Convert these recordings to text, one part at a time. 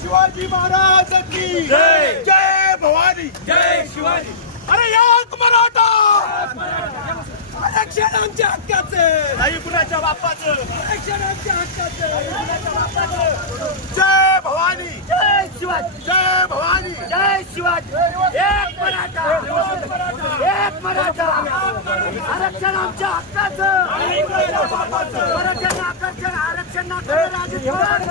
शिवाजी महाराज की जय। जय भवानी। जय शिवाजी। अरे याक मराठा। आरक्षण आमच्या हक्काचे। नाही कुणाच्या बापाचं? आरक्षण आमच्या हक्काचे। जय भवानी। जय शिवाजी। जय भवानी। जय शिवाजी। एक मराठा। एक मराठा। आरक्षण आमच्या हक्काचं। आरक्षण आकर्षण आरक्षण नाकारणारे Rajasthan.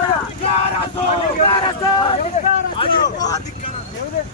Dikkat et. Ne öyle?